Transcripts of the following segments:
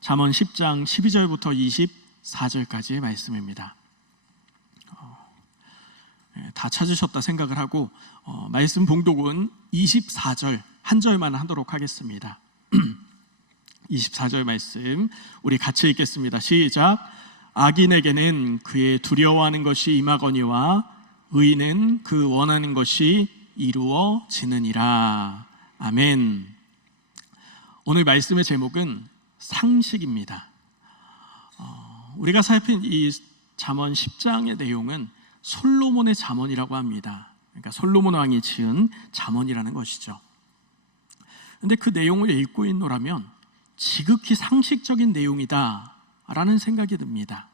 잠언 10장 12절부터 24절까지의 말씀입니다. 다 찾으셨다 생각을 하고 말씀 봉독은 24절 한 절만 하도록 하겠습니다. 24절 말씀 우리 같이 읽겠습니다. 시작. 악인에게는 그의 두려워하는 것이 임하거니와 의인은 그 원하는 것이 이루어지느니라. 아멘. 오늘 말씀의 제목은 상식입니다. 우리가 살핀 이 잠언 10장의 내용은 솔로몬의 잠언이라고 합니다. 그러니까 솔로몬 왕이 지은 잠언이라는 것이죠. 그런데 그 내용을 읽고 있노라면 지극히 상식적인 내용이다 라는 생각이 듭니다.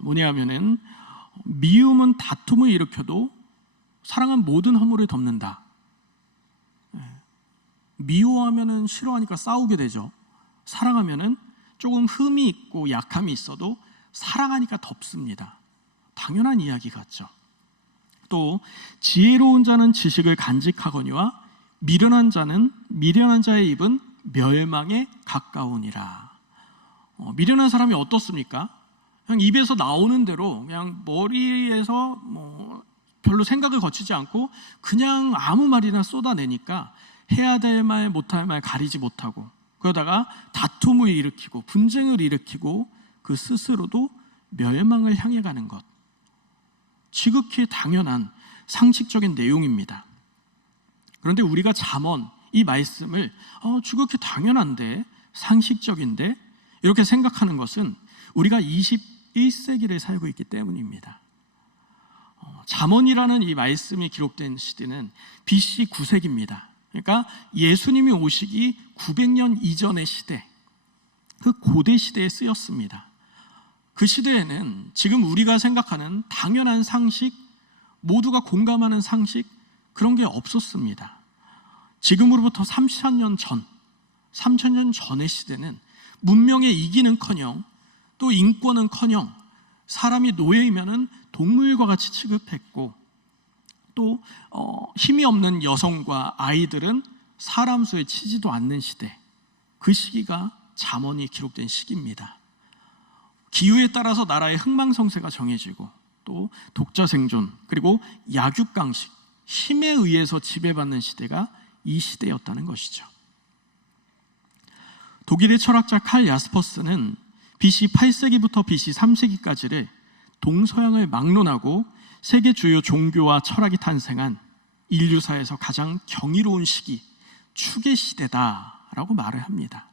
뭐냐면은 미움은 다툼을 일으켜도 사랑은 모든 허물을 덮는다. 미워하면은 싫어하니까 싸우게 되죠. 사랑하면은 조금 흠이 있고 약함이 있어도 사랑하니까 덮습니다. 당연한 이야기 같죠. 또 지혜로운 자는 지식을 간직하거니와 미련한 자의 입은 멸망에 가까우니라. 미련한 사람이 어떻습니까? 그냥 입에서 나오는 대로 그냥 머리에서 별로 생각을 거치지 않고 그냥 아무 말이나 쏟아내니까 해야 될 말 못할 말 가리지 못하고 그러다가 다툼을 일으키고 분쟁을 일으키고 그 스스로도 멸망을 향해 가는 것. 지극히 당연한 상식적인 내용입니다. 그런데 우리가 잠언 이 말씀을 지극히 당연한데 상식적인데 이렇게 생각하는 것은 우리가 21세기를 살고 있기 때문입니다. 잠언이라는 이 말씀이 기록된 시대는 BC 9세기입니다. 그러니까 예수님이 오시기 900년 이전의 시대, 그 고대 시대에 쓰였습니다. 그 시대에는 지금 우리가 생각하는 당연한 상식, 모두가 공감하는 상식, 그런 게 없었습니다. 지금으로부터 3000년 전의 시대는 문명에 이기는커녕 또 인권은커녕 사람이 노예이면은 동물과 같이 취급했고 또 힘이 없는 여성과 아이들은 사람 수에 치지도 않는 시대, 그 시기가 잠언이 기록된 시기입니다. 기후에 따라서 나라의 흥망성쇠가 정해지고 또 독자 생존 그리고 약육강식, 힘에 의해서 지배받는 시대가 이 시대였다는 것이죠. 독일의 철학자 칼 야스퍼스는 BC 8세기부터 BC 3세기까지를 동서양을 막론하고 세계 주요 종교와 철학이 탄생한 인류사에서 가장 경이로운 시기, 축의 시대다라고 말을 합니다.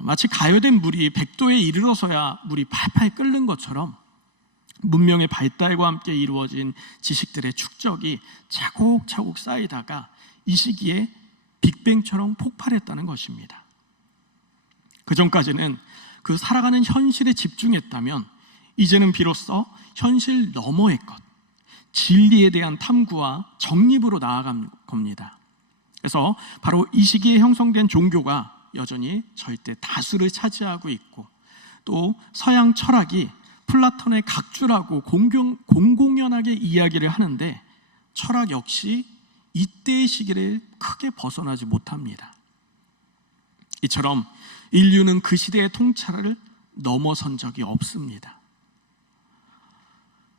마치 가열된 물이 100도에 이르러서야 물이 팔팔 끓는 것처럼 문명의 발달과 함께 이루어진 지식들의 축적이 차곡차곡 쌓이다가 이 시기에 빅뱅처럼 폭발했다는 것입니다. 그 전까지는 그 살아가는 현실에 집중했다면 이제는 비로소 현실 너머의 것, 진리에 대한 탐구와 정립으로 나아간 겁니다. 그래서 바로 이 시기에 형성된 종교가 여전히 절대 다수를 차지하고 있고 또 서양 철학이 플라톤의 각주라고 공공연하게 이야기를 하는데 철학 역시 이때의 시기를 크게 벗어나지 못합니다. 이처럼 인류는 그 시대의 통찰을 넘어선 적이 없습니다.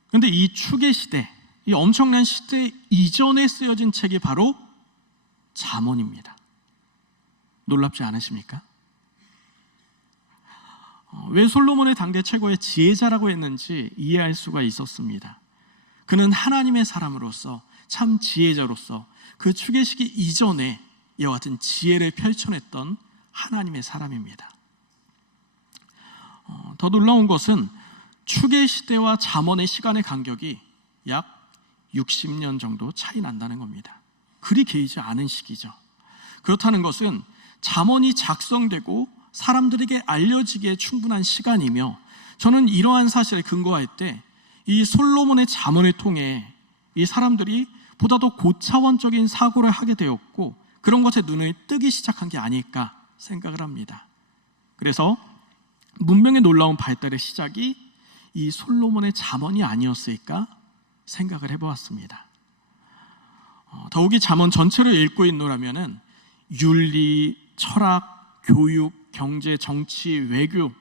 그런데 이 축의 시대, 이 엄청난 시대 이전에 쓰여진 책이 바로 잠언입니다. 놀랍지 않으십니까? 왜 솔로몬의 당대 최고의 지혜자라고 했는지 이해할 수가 있었습니다. 그는 하나님의 사람으로서 참 지혜자로서 그 축의 시기 이전에 이와 같은 지혜를 펼쳐냈던 하나님의 사람입니다. 더 놀라운 것은 축의 시대와 잠언의 시간의 간격이 약 60년 정도 차이 난다는 겁니다. 그리 길지 않은 시기죠. 그렇다는 것은 잠언이 작성되고 사람들에게 알려지기에 충분한 시간이며 저는 이러한 사실에 근거할 때 이 솔로몬의 잠언을 통해 이 사람들이 보다 더 고차원적인 사고를 하게 되었고 그런 것에 눈을 뜨기 시작한 게 아닐까 생각을 합니다. 그래서 문명의 놀라운 발달의 시작이 이 솔로몬의 잠언이 아니었을까 생각을 해보았습니다. 더욱이 잠언 전체를 읽고 있노라면은 윤리, 철학, 교육, 교육, 경제, 정치, 외교,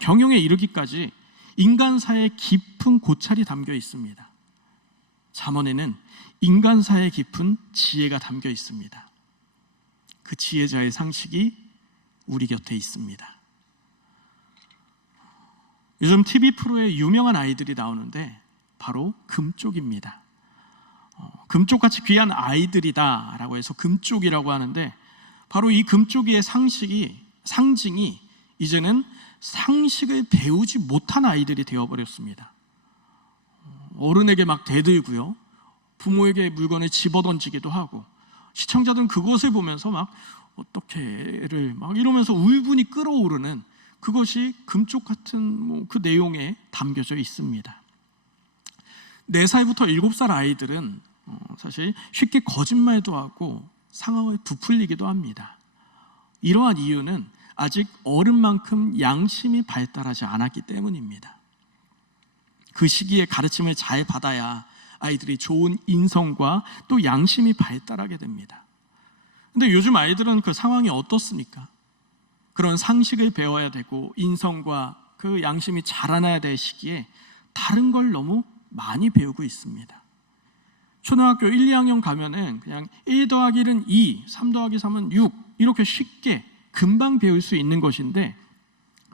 경영에 이르기까지 인간사의 깊은 고찰이 담겨 있습니다. 잠언에는 인간사의 깊은 지혜가 담겨 있습니다. 그 지혜자의 상식이 우리 곁에 있습니다. 요즘 TV 프로에 유명한 아이들이 나오는데 바로 금쪽입니다. 금쪽같이 귀한 아이들이다 라고 해서 금쪽이라고 하는데, 바로 이 금쪽이의 상징이 이제는 상식을 배우지 못한 아이들이 되어버렸습니다. 어른에게 막 대들고요, 부모에게 물건을 집어던지기도 하고, 시청자들은 그것을 보면서 막 어떻게를 막 이러면서 울분이 끓어오르는, 그것이 금쪽 같은 그 내용에 담겨져 있습니다. 4살부터 7살 아이들은 사실 쉽게 거짓말도 하고 상황을 부풀리기도 합니다. 이러한 이유는 아직 어른만큼 양심이 발달하지 않았기 때문입니다. 그 시기에 가르침을 잘 받아야 아이들이 좋은 인성과 또 양심이 발달하게 됩니다. 근데 요즘 아이들은 그 상황이 어떻습니까? 그런 상식을 배워야 되고 인성과 그 양심이 자라나야 될 시기에 다른 걸 너무 많이 배우고 있습니다. 초등학교 1, 2학년 가면은 그냥 1 더하기 1은 2, 3 더하기 3은 6 이렇게 쉽게 금방 배울 수 있는 것인데,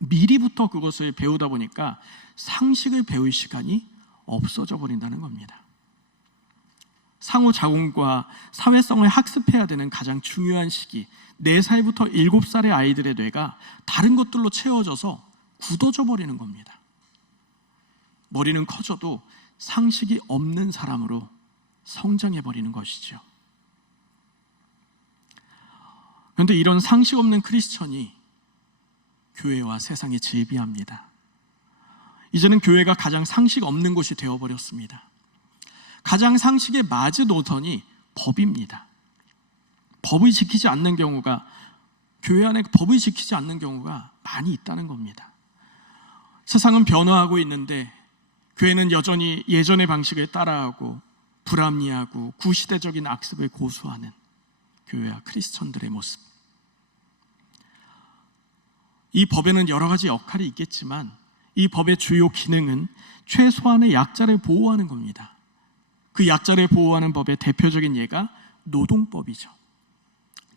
미리부터 그것을 배우다 보니까 상식을 배울 시간이 없어져 버린다는 겁니다. 상호작용과 사회성을 학습해야 되는 가장 중요한 시기, 4살부터 7살의 아이들의 뇌가 다른 것들로 채워져서 굳어져 버리는 겁니다. 머리는 커져도 상식이 없는 사람으로 성장해 버리는 것이죠. 그런데 이런 상식 없는 크리스천이 교회와 세상에 질비합니다. 이제는 교회가 가장 상식 없는 곳이 되어버렸습니다. 가장 상식에 맞은 노선이 법입니다. 법을 지키지 않는 경우가, 교회 안에 법을 지키지 않는 경우가 많이 있다는 겁니다. 세상은 변화하고 있는데 교회는 여전히 예전의 방식을 따라하고 불합리하고 구시대적인 악습을 고수하는 교회와 크리스천들의 모습. 이 법에는 여러 가지 역할이 있겠지만 이 법의 주요 기능은 최소한의 약자를 보호하는 겁니다. 그 약자를 보호하는 법의 대표적인 예가 노동법이죠.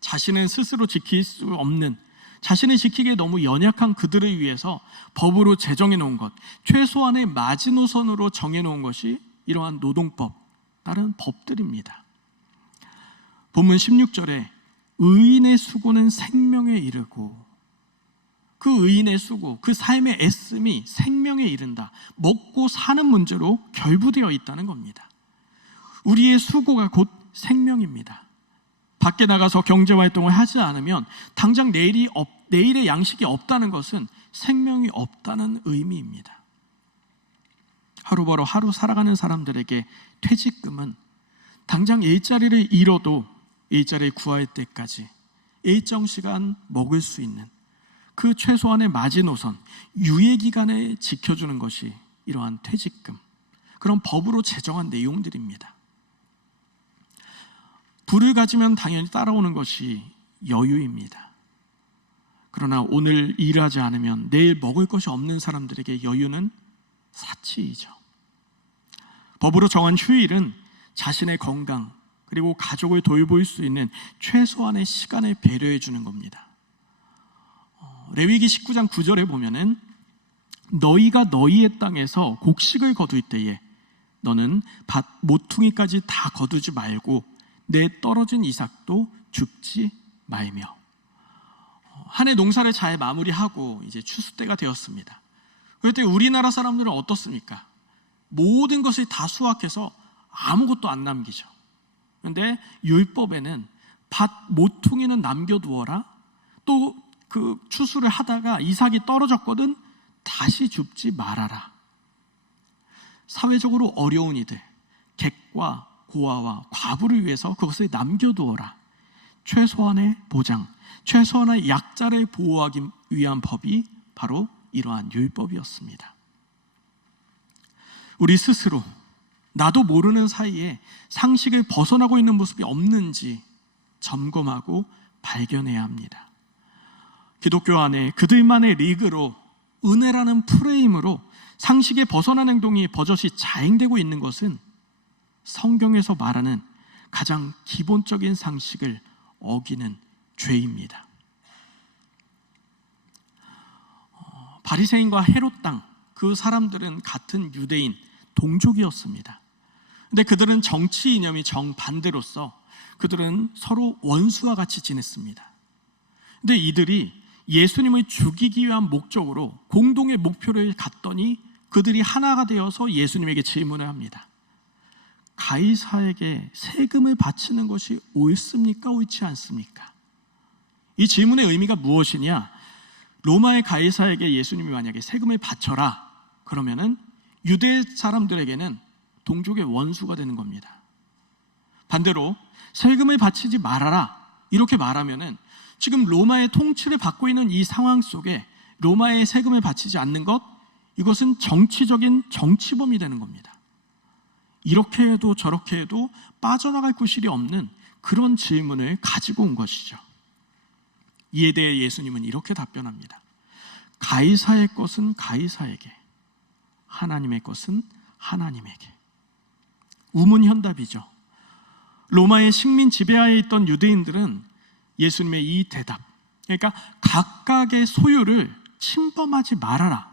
자신은 스스로 지킬 수 없는, 자신을 지키기에 너무 연약한 그들을 위해서 법으로 제정해 놓은 것, 최소한의 마지노선으로 정해 놓은 것이 이러한 노동법, 다른 법들입니다. 본문 16절에 의인의 수고는 생명에 이르고, 그 의인의 수고, 그 삶의 애씀이 생명에 이른다, 먹고 사는 문제로 결부되어 있다는 겁니다. 우리의 수고가 곧 생명입니다. 밖에 나가서 경제활동을 하지 않으면 당장 내일의 양식이 없다는 것은 생명이 없다는 의미입니다. 하루 벌어 하루 살아가는 사람들에게 퇴직금은 당장 일자리를 잃어도 일자리를 구할 때까지 일정 시간 먹을 수 있는 그 최소한의 마지노선, 유예기간을 지켜주는 것이 이러한 퇴직금, 그런 법으로 제정한 내용들입니다. 부를 가지면 당연히 따라오는 것이 여유입니다. 그러나 오늘 일하지 않으면 내일 먹을 것이 없는 사람들에게 여유는 사치이죠. 법으로 정한 휴일은 자신의 건강 그리고 가족을 돌볼 수 있는 최소한의 시간을 배려해 주는 겁니다. 레위기 19장 9절에 보면은 너희가 너희의 땅에서 곡식을 거둘 때에 너는 밭 모퉁이까지 다 거두지 말고 내 떨어진 이삭도 줍지 말며. 한 해 농사를 잘 마무리하고 이제 추수 때가 되었습니다. 그럴 때 우리나라 사람들은 어떻습니까? 모든 것을 다 수확해서 아무것도 안 남기죠. 그런데 율법에는 밭 모퉁이는 남겨두어라, 또 그 추수를 하다가 이삭이 떨어졌거든 다시 줍지 말아라. 사회적으로 어려운 이들, 객과 고아와 과부를 위해서 그것을 남겨두어라. 최소한의 보장, 최소한의 약자를 보호하기 위한 법이 바로 이러한 율법이었습니다. 우리 스스로 나도 모르는 사이에 상식을 벗어나고 있는 모습이 없는지 점검하고 발견해야 합니다. 기독교 안에 그들만의 리그로, 은혜라는 프레임으로 상식에 벗어난 행동이 버젓이 자행되고 있는 것은 성경에서 말하는 가장 기본적인 상식을 어기는 죄입니다. 바리새인과 헤롯 당, 그 사람들은 같은 유대인, 동족이었습니다. 근데 그들은 정치 이념이 정반대로서 그들은 서로 원수와 같이 지냈습니다. 근데 이들이 예수님을 죽이기 위한 목적으로 공동의 목표를 갖더니 그들이 하나가 되어서 예수님에게 질문을 합니다. 가이사에게 세금을 바치는 것이 옳습니까? 옳지 않습니까? 이 질문의 의미가 무엇이냐? 로마의 가이사에게 예수님이 만약에 세금을 바쳐라 그러면은 유대 사람들에게는 동족의 원수가 되는 겁니다. 반대로 세금을 바치지 말아라 이렇게 말하면은 지금 로마의 통치를 받고 있는 이 상황 속에 로마의 세금을 바치지 않는 것, 이것은 정치적인 정치범이 되는 겁니다. 이렇게 해도 저렇게 해도 빠져나갈 구실이 없는 그런 질문을 가지고 온 것이죠. 이에 대해 예수님은 이렇게 답변합니다. 가이사의 것은 가이사에게, 하나님의 것은 하나님에게. 우문현답이죠. 로마의 식민 지배하에 있던 유대인들은 예수님의 이 대답, 그러니까 각각의 소유를 침범하지 말아라,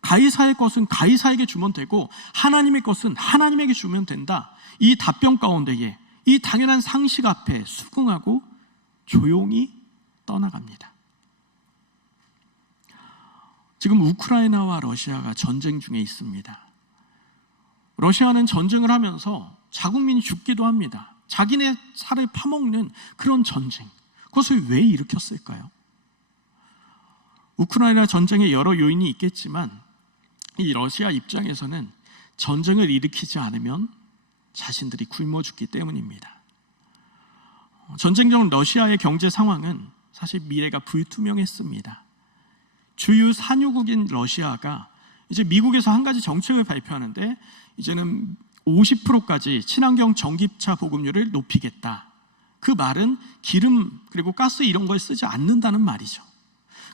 가이사의 것은 가이사에게 주면 되고 하나님의 것은 하나님에게 주면 된다, 이 답변 가운데에 이 당연한 상식 앞에 수긍하고 조용히 떠나갑니다. 지금 우크라이나와 러시아가 전쟁 중에 있습니다. 러시아는 전쟁을 하면서 자국민이 죽기도 합니다. 자기네 살을 파먹는 그런 전쟁, 그것을 왜 일으켰을까요? 우크라이나 전쟁에 여러 요인이 있겠지만 이 러시아 입장에서는 전쟁을 일으키지 않으면 자신들이 굶어 죽기 때문입니다. 전쟁 전 러시아의 경제 상황은 사실 미래가 불투명했습니다. 주요 산유국인 러시아가 이제 미국에서 한 가지 정책을 발표하는데 이제는 50%까지 친환경 전기차 보급률을 높이겠다. 그 말은 기름 그리고 가스 이런 걸 쓰지 않는다는 말이죠.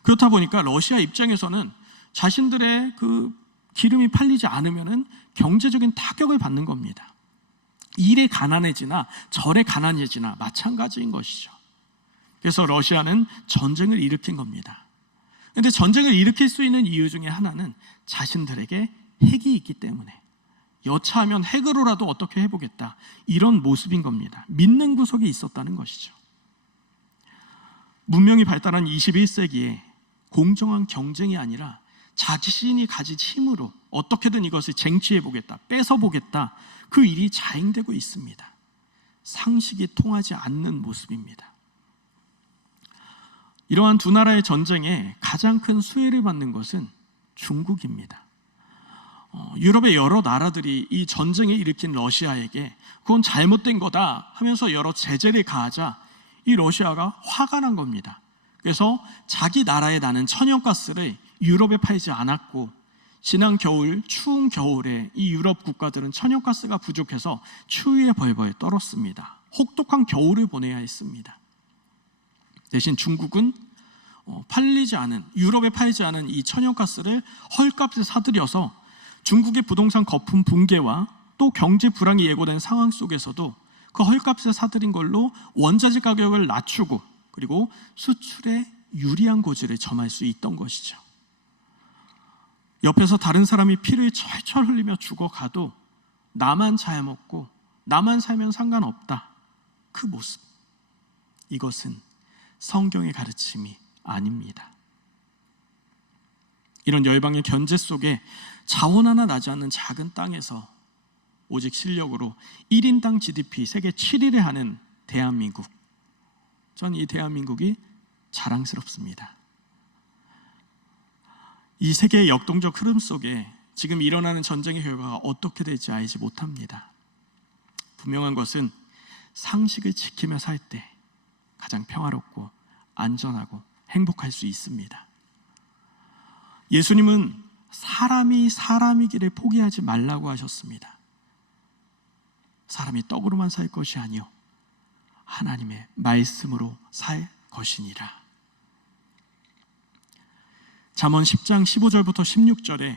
그렇다 보니까 러시아 입장에서는 자신들의 그 기름이 팔리지 않으면은 경제적인 타격을 받는 겁니다. 일에 가난해지나 절에 가난해지나 마찬가지인 것이죠. 그래서 러시아는 전쟁을 일으킨 겁니다. 그런데 전쟁을 일으킬 수 있는 이유 중에 하나는 자신들에게 핵이 있기 때문에 여차하면 핵으로라도 어떻게 해보겠다, 이런 모습인 겁니다. 믿는 구석이 있었다는 것이죠. 문명이 발달한 21세기에 공정한 경쟁이 아니라 자신이 가진 힘으로 어떻게든 이것을 쟁취해보겠다, 뺏어보겠다, 그 일이 자행되고 있습니다. 상식이 통하지 않는 모습입니다. 이러한 두 나라의 전쟁에 가장 큰 수혜를 받는 것은 중국입니다. 유럽의 여러 나라들이 이 전쟁을 일으킨 러시아에게 그건 잘못된 거다 하면서 여러 제재를 가하자 이 러시아가 화가 난 겁니다. 그래서 자기 나라에 나는 천연가스를 유럽에 팔지 않았고, 지난 겨울, 추운 겨울에 이 유럽 국가들은 천연가스가 부족해서 추위에 벌벌 떨었습니다. 혹독한 겨울을 보내야 했습니다. 대신 중국은 팔리지 않은, 유럽에 팔지 않은 이 천연가스를 헐값에 사들여서 중국의 부동산 거품 붕괴와 또 경제 불황이 예고된 상황 속에서도 그 헐값에 사들인 걸로 원자재 가격을 낮추고 그리고 수출에 유리한 고지를 점할 수 있던 것이죠. 옆에서 다른 사람이 피를 철철 흘리며 죽어가도 나만 잘 먹고 나만 살면 상관없다, 그 모습, 이것은 성경의 가르침이 아닙니다. 이런 열방의 견제 속에 자원 하나 나지 않는 작은 땅에서 오직 실력으로 1인당 GDP 세계 7위를 하는 대한민국, 전 이 대한민국이 자랑스럽습니다. 이 세계의 역동적 흐름 속에 지금 일어나는 전쟁의 결과가 어떻게 될지 알지 못합니다. 분명한 것은 상식을 지키며 살 때 가장 평화롭고 안전하고 행복할 수 있습니다. 예수님은 사람이 사람이기를 포기하지 말라고 하셨습니다. 사람이 떡으로만 살 것이 아니요 하나님의 말씀으로 살 것이니라. 잠언 10장 15절부터 16절에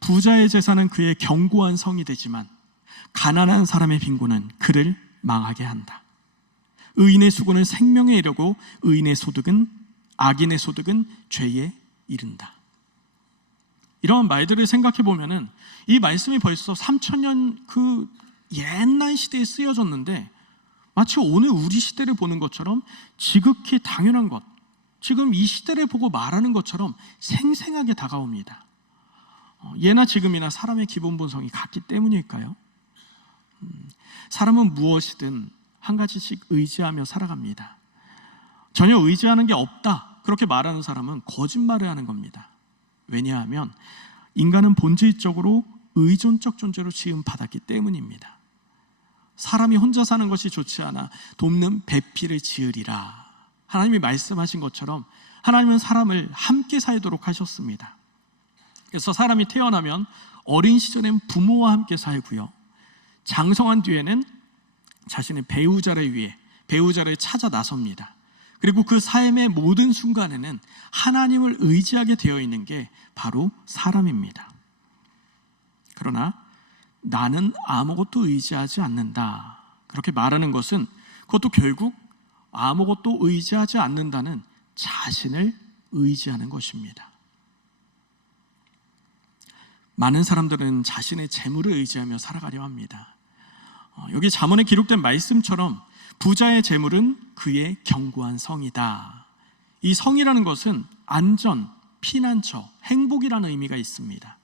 부자의 재산은 그의 견고한 성이 되지만 가난한 사람의 빈곤은 그를 망하게 한다. 의인의 수고는 생명에 이르고 악인의 소득은 죄에 이른다. 이런 말들을 생각해 보면은 이 말씀이 벌써 3000년 그 옛날 시대에 쓰여졌는데 마치 오늘 우리 시대를 보는 것처럼 지극히 당연한 것, 지금 이 시대를 보고 말하는 것처럼 생생하게 다가옵니다. 예나 지금이나 사람의 기본 본성이 같기 때문일까요? 사람은 무엇이든 한 가지씩 의지하며 살아갑니다. 전혀 의지하는 게 없다 그렇게 말하는 사람은 거짓말을 하는 겁니다. 왜냐하면 인간은 본질적으로 의존적 존재로 지음받았기 때문입니다. 사람이 혼자 사는 것이 좋지 않아 돕는 배필을 지으리라. 하나님이 말씀하신 것처럼 하나님은 사람을 함께 살도록 하셨습니다. 그래서 사람이 태어나면 어린 시절엔 부모와 함께 살고요, 장성한 뒤에는 자신의 배우자를 위해 배우자를 찾아 나섭니다. 그리고 그 삶의 모든 순간에는 하나님을 의지하게 되어 있는 게 바로 사람입니다. 그러나 나는 아무것도 의지하지 않는다 그렇게 말하는 것은 그것도 결국 아무것도 의지하지 않는다는 자신을 의지하는 것입니다. 많은 사람들은 자신의 재물을 의지하며 살아가려 합니다. 여기 잠언에 기록된 말씀처럼 부자의 재물은 그의 견고한 성이다. 이 성이라는 것은 안전, 피난처, 행복이라는 의미가 있습니다.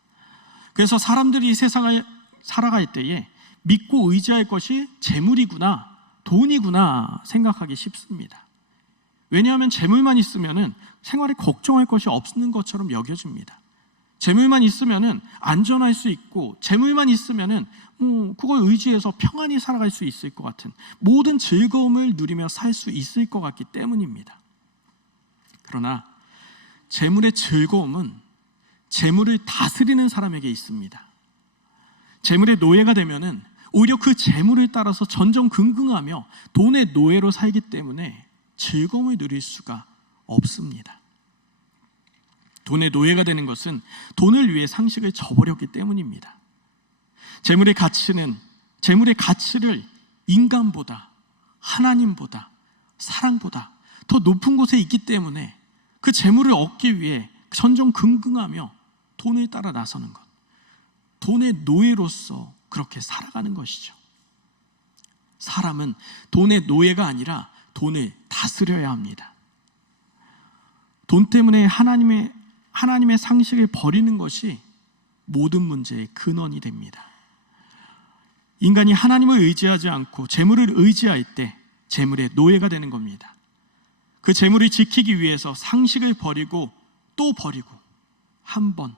그래서 사람들이 이 세상을 살아갈 때에 믿고 의지할 것이 재물이구나, 돈이구나 생각하기 쉽습니다. 왜냐하면 재물만 있으면 생활에 걱정할 것이 없는 것처럼 여겨집니다. 재물만 있으면 안전할 수 있고, 재물만 있으면 그걸 의지해서 평안히 살아갈 수 있을 것 같은, 모든 즐거움을 누리며 살 수 있을 것 같기 때문입니다. 그러나 재물의 즐거움은 재물을 다스리는 사람에게 있습니다. 재물의 노예가 되면은 오히려 그 재물을 따라서 전전긍긍하며 돈의 노예로 살기 때문에 즐거움을 누릴 수가 없습니다. 돈의 노예가 되는 것은 돈을 위해 상식을 저버렸기 때문입니다. 재물의 가치를 인간보다, 하나님보다, 사랑보다 더 높은 곳에 있기 때문에 그 재물을 얻기 위해 전전긍긍하며 돈을 따라 나서는 것, 돈의 노예로서 그렇게 살아가는 것이죠. 사람은 돈의 노예가 아니라 돈을 다스려야 합니다. 돈 때문에 하나님의 상식을 버리는 것이 모든 문제의 근원이 됩니다. 인간이 하나님을 의지하지 않고 재물을 의지할 때 재물의 노예가 되는 겁니다. 그 재물을 지키기 위해서 상식을 버리고 또 버리고, 한 번,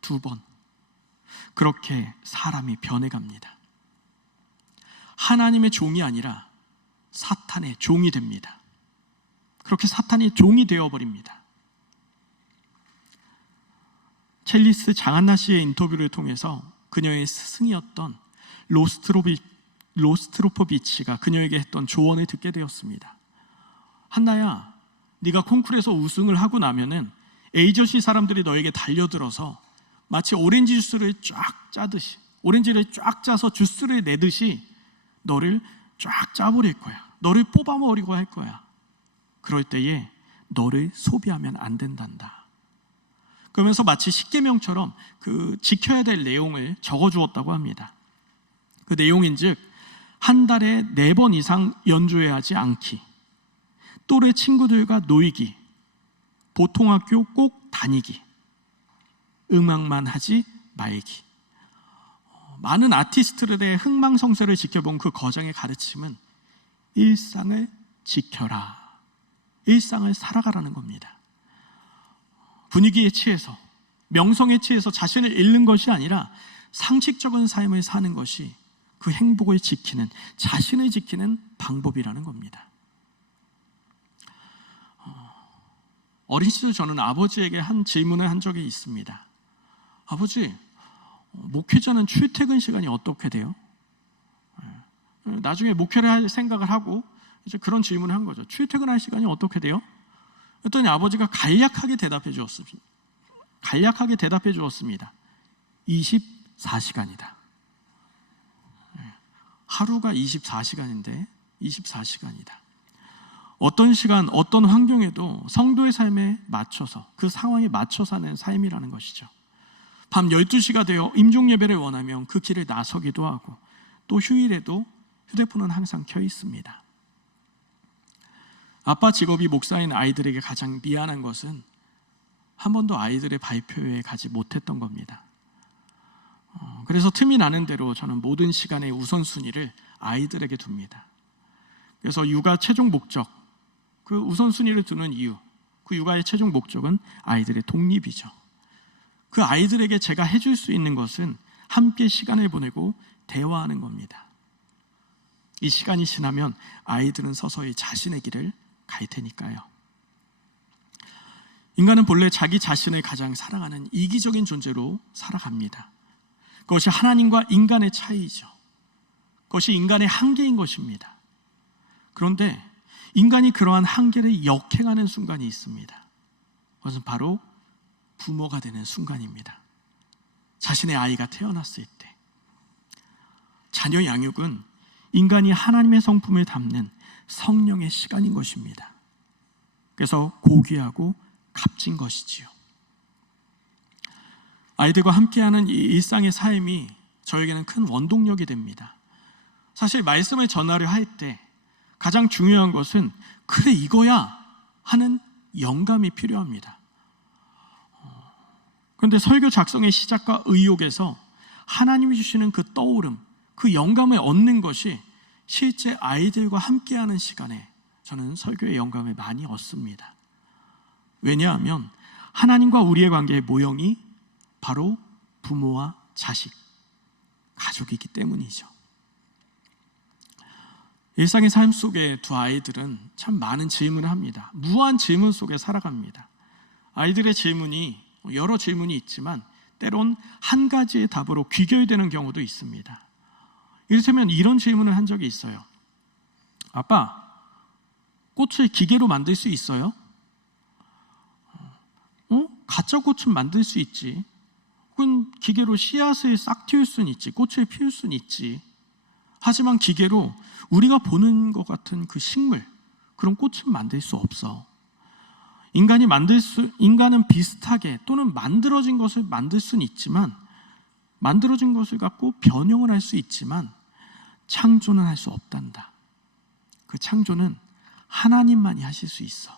두 번, 그렇게 사람이 변해갑니다. 하나님의 종이 아니라 사탄의 종이 됩니다. 그렇게 사탄이 종이 되어버립니다. 첼리스 장한나 씨의 인터뷰를 통해서 그녀의 스승이었던 로스트로포비치가 그녀에게 했던 조언을 듣게 되었습니다. 한나야, 네가 콩쿠르에서 우승을 하고 나면은 에이저시 사람들이 너에게 달려들어서 마치 오렌지 주스를 쫙 짜듯이, 오렌지를 쫙 짜서 주스를 내듯이 너를 쫙 짜버릴 거야. 너를 뽑아버리고 할 거야. 그럴 때에 너를 소비하면 안 된단다. 그러면서 마치 십계명처럼 그 지켜야 될 내용을 적어주었다고 합니다. 그 내용인즉 한 달에 4번 이상 연주해야 하지 않기, 또래 친구들과 놀기, 보통학교 꼭 다니기, 음악만 하지 말기. 많은 아티스트들의 흥망성쇠를 지켜본 그 거장의 가르침은 일상을 지켜라, 일상을 살아가라는 겁니다. 분위기에 취해서, 명성에 취해서 자신을 잃는 것이 아니라 상식적인 삶을 사는 것이 그 행복을 지키는, 자신을 지키는 방법이라는 겁니다. 어린 시절 저는 아버지에게 한 질문을 한 적이 있습니다. 아버지, 목회자는 출퇴근 시간이 어떻게 돼요? 나중에 목회를 할 생각을 하고 이제 그런 질문을 한 거죠. 출퇴근할 시간이 어떻게 돼요? 그랬더니 아버지가 간략하게 대답해 주었습니다. 간략하게 대답해 주었습니다. 24시간이다. 하루가 24시간인데 24시간이다. 어떤 시간, 어떤 환경에도 성도의 삶에 맞춰서, 그 상황에 맞춰 사는 삶이라는 것이죠. 밤 12시가 되어 임종 예배를 원하면 그 길에 나서기도 하고, 또 휴일에도 휴대폰은 항상 켜 있습니다. 아빠 직업이 목사인 아이들에게 가장 미안한 것은 한 번도 아이들의 발표회에 가지 못했던 겁니다. 그래서 틈이 나는 대로 저는 모든 시간의 우선순위를 아이들에게 둡니다. 그래서 육아 최종 목적, 그 우선순위를 두는 이유, 그 육아의 최종 목적은 아이들의 독립이죠. 그 아이들에게 제가 해줄 수 있는 것은 함께 시간을 보내고 대화하는 겁니다. 이 시간이 지나면 아이들은 서서히 자신의 길을 갈 테니까요. 인간은 본래 자기 자신을 가장 사랑하는 이기적인 존재로 살아갑니다. 그것이 하나님과 인간의 차이이죠. 그것이 인간의 한계인 것입니다. 그런데 인간이 그러한 한계를 역행하는 순간이 있습니다. 그것은 바로 부모가 되는 순간입니다. 자신의 아이가 태어났을 때. 자녀 양육은 인간이 하나님의 성품을 담는 성령의 시간인 것입니다. 그래서 고귀하고 값진 것이지요. 아이들과 함께하는 이 일상의 삶이 저에게는 큰 원동력이 됩니다. 사실 말씀을 전하려 할 때 가장 중요한 것은 그래 이거야 하는 영감이 필요합니다. 그런데 설교 작성의 시작과 의욕에서 하나님이 주시는 그 떠오름, 그 영감을 얻는 것이 실제 아이들과 함께하는 시간에 저는 설교의 영감을 많이 얻습니다. 왜냐하면 하나님과 우리의 관계의 모형이 바로 부모와 자식, 가족이기 때문이죠. 일상의 삶 속에 두 아이들은 참 많은 질문을 합니다. 무한 질문 속에 살아갑니다. 아이들의 질문이 여러 질문이 있지만 때론 한 가지의 답으로 귀결되는 경우도 있습니다. 이를테면 이런 질문을 한 적이 있어요. 아빠, 꽃을 기계로 만들 수 있어요? 가짜 꽃은 만들 수 있지. 혹은 기계로 씨앗을 싹 틔울 수는 있지. 꽃을 피울 수는 있지. 하지만 기계로 우리가 보는 것 같은 그 식물, 그런 꽃은 만들 수 없어. 인간은 비슷하게 또는 만들어진 것을 만들 수는 있지만, 만들어진 것을 갖고 변형을 할 수 있지만 창조는 할 수 없단다. 그 창조는 하나님만이 하실 수 있어.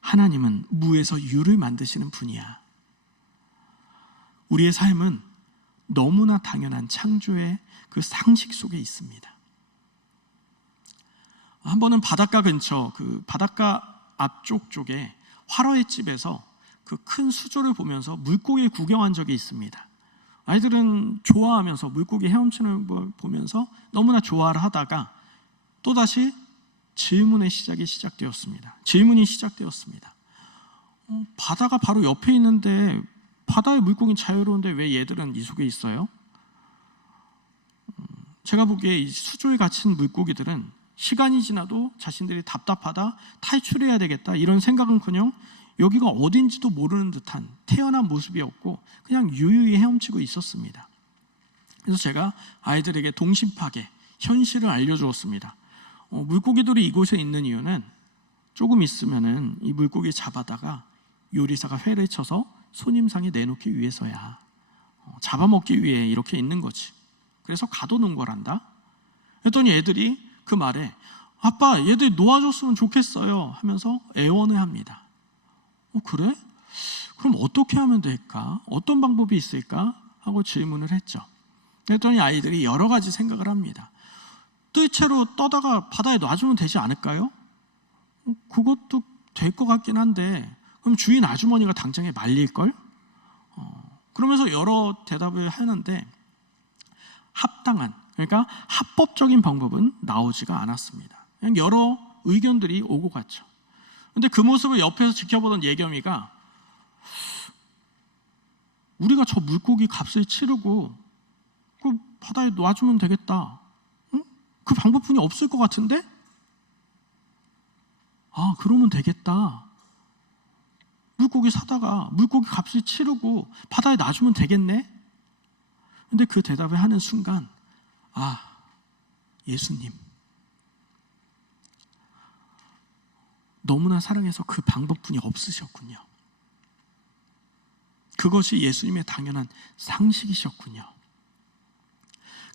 하나님은 무에서 유를 만드시는 분이야. 우리의 삶은 너무나 당연한 창조의 그 상식 속에 있습니다. 한 번은 바닷가 근처, 그 바닷가 앞쪽 쪽에 활어의 집에서 그 큰 수조를 보면서 물고기를 구경한 적이 있습니다. 아이들은 좋아하면서 물고기 헤엄치는 걸 보면서 너무나 좋아를 하다가 또다시 질문이 시작되었습니다. 바다가 바로 옆에 있는데 바다의 물고기는 자유로운데 왜 얘들은 이 속에 있어요? 제가 보기에 이 수조에 갇힌 물고기들은 시간이 지나도 자신들이 답답하다, 탈출해야 되겠다 이런 생각은커녕 여기가 어딘지도 모르는 듯한 태어난 모습이었고 그냥 유유히 헤엄치고 있었습니다. 그래서 제가 아이들에게 동심파게 현실을 알려주었습니다. 물고기들이 이곳에 있는 이유는 조금 있으면은 이 물고기 잡아다가 요리사가 회를 쳐서 손님상에 내놓기 위해서야. 잡아먹기 위해 이렇게 있는 거지. 그래서 가둬놓은 거란다. 했더니 애들이 그 말에 아빠 얘들 놓아줬으면 좋겠어요 하면서 애원을 합니다. 그래? 그럼 어떻게 하면 될까? 어떤 방법이 있을까? 하고 질문을 했죠. 그랬더니 아이들이 여러 가지 생각을 합니다. 뜰채로 떠다가 바다에 놔주면 되지 않을까요? 그것도 될 것 같긴 한데 그럼 주인 아주머니가 당장에 말릴걸? 그러면서 여러 대답을 하는데 합당한, 그러니까 합법적인 방법은 나오지가 않았습니다. 그냥 여러 의견들이 오고 갔죠. 근데 그 모습을 옆에서 지켜보던 예겸이가 우리가 저 물고기 값을 치르고 그 바다에 놔주면 되겠다. 응? 그 방법뿐이 없을 것 같은데? 그러면 되겠다. 물고기 사다가 물고기 값을 치르고 바다에 놔주면 되겠네? 근데 그 대답을 하는 순간, 아, 예수님 너무나 사랑해서 그 방법뿐이 없으셨군요. 그것이 예수님의 당연한 상식이셨군요.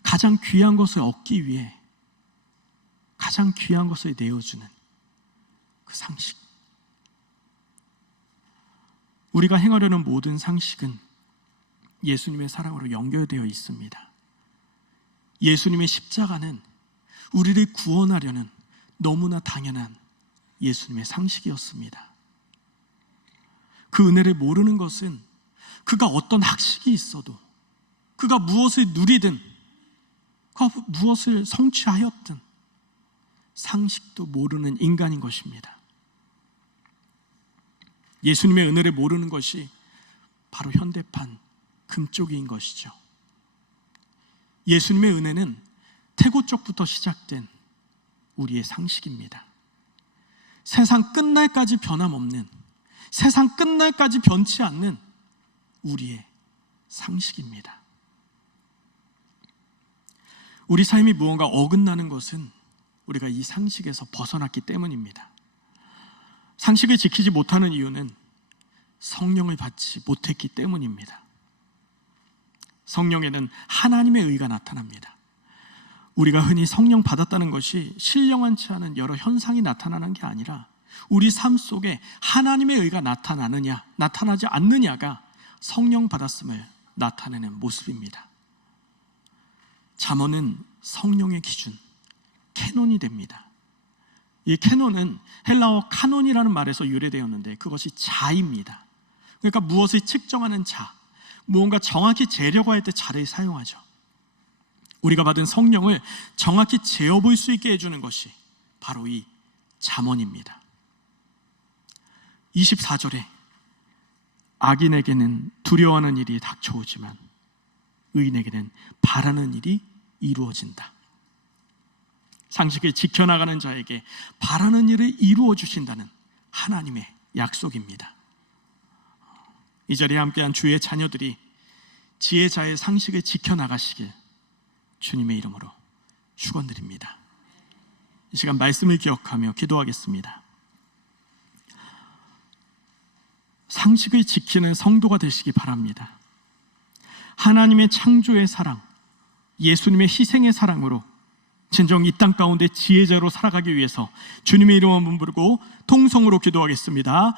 가장 귀한 것을 얻기 위해 가장 귀한 것을 내어주는 그 상식. 우리가 행하려는 모든 상식은 예수님의 사랑으로 연결되어 있습니다. 예수님의 십자가는 우리를 구원하려는 너무나 당연한 예수님의 상식이었습니다. 그 은혜를 모르는 것은 그가 어떤 학식이 있어도, 그가 무엇을 누리든, 그가 무엇을 성취하였든 상식도 모르는 인간인 것입니다. 예수님의 은혜를 모르는 것이 바로 현대판 금쪽이인 것이죠. 예수님의 은혜는 태고 쪽부터 시작된 우리의 상식입니다. 세상 끝날까지 변함없는, 세상 끝날까지 변치 않는 우리의 상식입니다. 우리 삶이 무언가 어긋나는 것은 우리가 이 상식에서 벗어났기 때문입니다. 상식을 지키지 못하는 이유는 성령을 받지 못했기 때문입니다. 성령에는 하나님의 의가 나타납니다. 우리가 흔히 성령 받았다는 것이 신령한치 않은 여러 현상이 나타나는 게 아니라 우리 삶 속에 하나님의 의가 나타나느냐, 나타나지 않느냐가 성령 받았음을 나타내는 모습입니다. 잠언은 성령의 기준, 캐논이 됩니다. 이 캐논은 헬라어 카논이라는 말에서 유래되었는데 그것이 자입니다. 그러니까 무엇을 측정하는 자, 무언가 정확히 재려고 할 때 자를 사용하죠. 우리가 받은 성령을 정확히 재어볼 수 있게 해주는 것이 바로 이 잠언입니다. 24절에 악인에게는 두려워하는 일이 닥쳐오지만 의인에게는 바라는 일이 이루어진다. 상식을 지켜나가는 자에게 바라는 일을 이루어 주신다는 하나님의 약속입니다. 이 자리에 함께한 주의 자녀들이 지혜자의 상식을 지켜나가시길 주님의 이름으로 축원드립니다. 이 시간 말씀을 기억하며 기도하겠습니다. 상식을 지키는 성도가 되시기 바랍니다. 하나님의 창조의 사랑, 예수님의 희생의 사랑으로 진정 이 땅 가운데 지혜자로 살아가기 위해서 주님의 이름을 부르고 통성으로 기도하겠습니다.